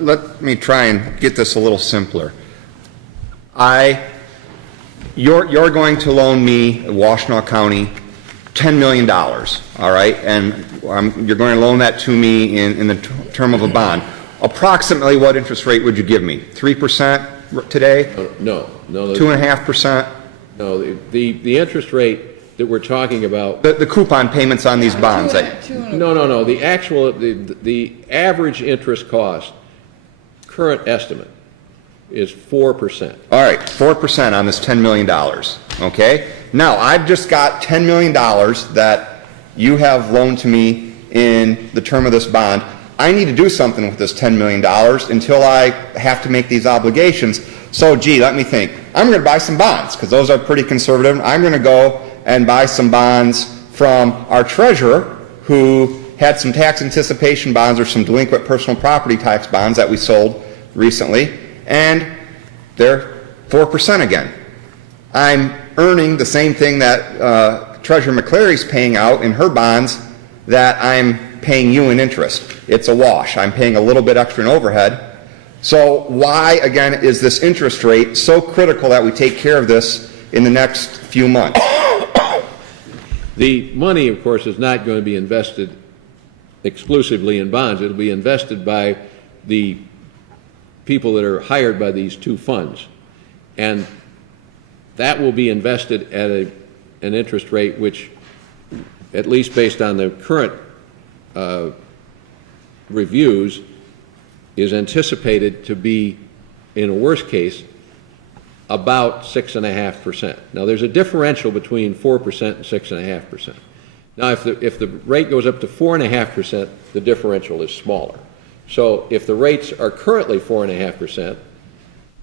let me try and get this a little simpler. You're going to loan me, Washtenaw County, $10 million, all right? And you're going to loan that to me in the term of a bond. Approximately what interest rate would you give me? 3% today? No. 2.5%? No, the interest rate that we're talking about. The coupon payments on these bonds. No. The average interest cost, current estimate, is 4%. All right, 4% on this $10 million, okay? Now, I've just got $10 million that you have loaned to me in the term of this bond. I need to do something with this $10 million until I have to make these obligations. So, gee, let me think. I'm going to buy some bonds because those are pretty conservative. I'm going to go and buy some bonds from our treasurer who had some tax anticipation bonds or some delinquent personal property tax bonds that we sold recently, and they're 4% again. I'm earning the same thing that Treasurer McClary's paying out in her bonds that I'm paying you in interest. It's a wash. I'm paying a little bit extra in overhead. So why, again, is this interest rate so critical that we take care of this in the next few months? The money, of course, is not going to be invested exclusively in bonds. It will be invested by the people that are hired by these two funds. And that will be invested at an interest rate which, at least based on the current reviews, is anticipated to be, in a worst case, about 6.5%. Now, there's a differential between 4% and 6.5%. Now, if the rate goes up to 4.5%, the differential is smaller. So if the rates are currently 4.5%,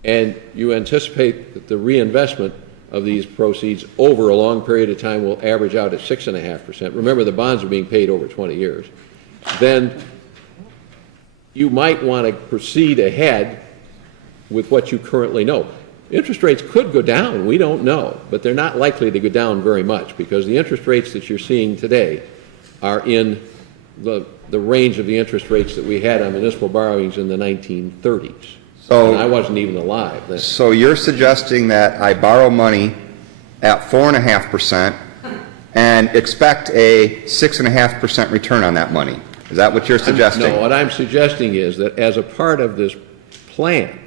and you anticipate that the reinvestment of these proceeds over a long period of time will average out at 6.5%, remember the bonds are being paid over 20 years, then you might want to proceed ahead with what you currently know. Interest rates could go down, we don't know, but they're not likely to go down very much because the interest rates that you're seeing today are in the range of the interest rates that we had on municipal borrowings in the 1930s. So, and I wasn't even alive then. So you're suggesting that I borrow money at 4.5% and expect a 6.5% return on that money. Is that what you're suggesting? No, what I'm suggesting is that as a part of this plan,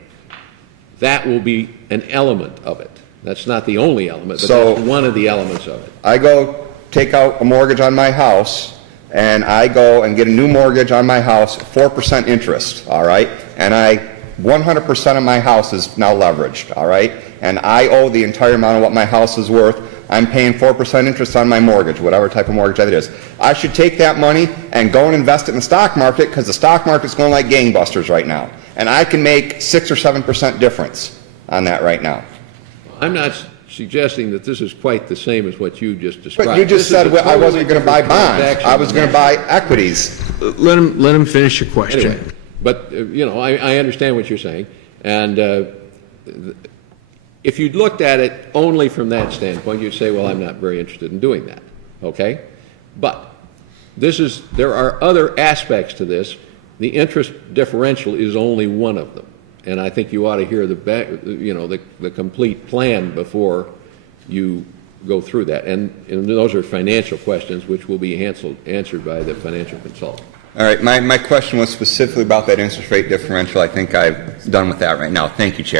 that will be an element of it. That's not the only element, but that's one of the elements of it. I go take out a mortgage on my house, and I go and get a new mortgage on my house, 4% interest, all right? And 100% of my house is now leveraged, all right? And I owe the entire amount of what my house is worth. I'm paying 4% interest on my mortgage, whatever type of mortgage that is. I should take that money and go and invest it in the stock market because the stock market's going like gangbusters right now. And I can make 6 or 7% difference on that right now. I'm not suggesting that this is quite the same as what you just described. But you just said I wasn't going to buy bonds. I was going to buy equities. Let him finish your question. Anyway, but I understand what you're saying, and if you'd looked at it only from that standpoint, you'd say, well, I'm not very interested in doing that. Okay, but there are other aspects to this. The interest differential is only one of them. And I think you ought to hear the complete plan before you go through that. And those are financial questions which will be answered by the financial consultant. All right. My question was specifically about that interest rate differential. I think I've done with that right now. Thank you, Chair.